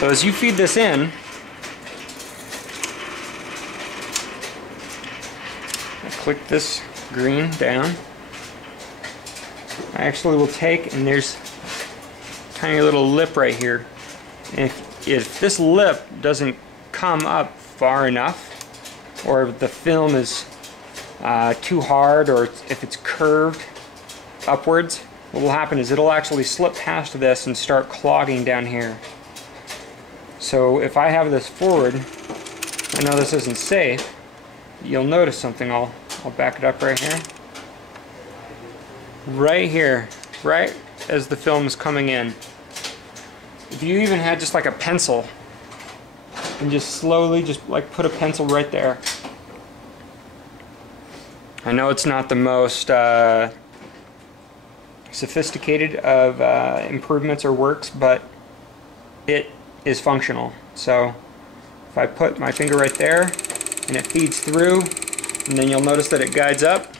So as you feed this in, I click this green down. I actually will take, and there's a tiny little lip right here. And if this lip doesn't come up far enough, or if the film is too hard, or if it's curved upwards, what will happen is it'll actually slip past this and start clogging down here. So if I have this forward, I know this isn't safe. You'll notice something. I'll back it up right here. Right here, right as the film is coming in. If you even had just like a pencil and just slowly just like put a pencil right there. I know it's not the most sophisticated of improvements or works, but it is functional. So if I put my finger right there and it feeds through, and then you'll notice that it guides up.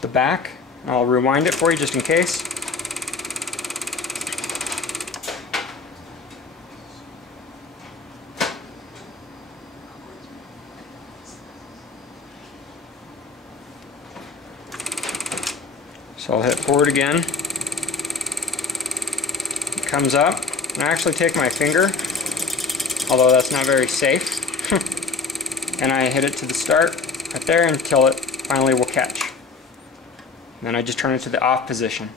The back, I'll rewind it for you just in case. So I'll hit forward again. It comes up, and I actually take my finger, although that's not very safe, and I hit it to the start right there until it finally will catch. And then I just turn it to the off position.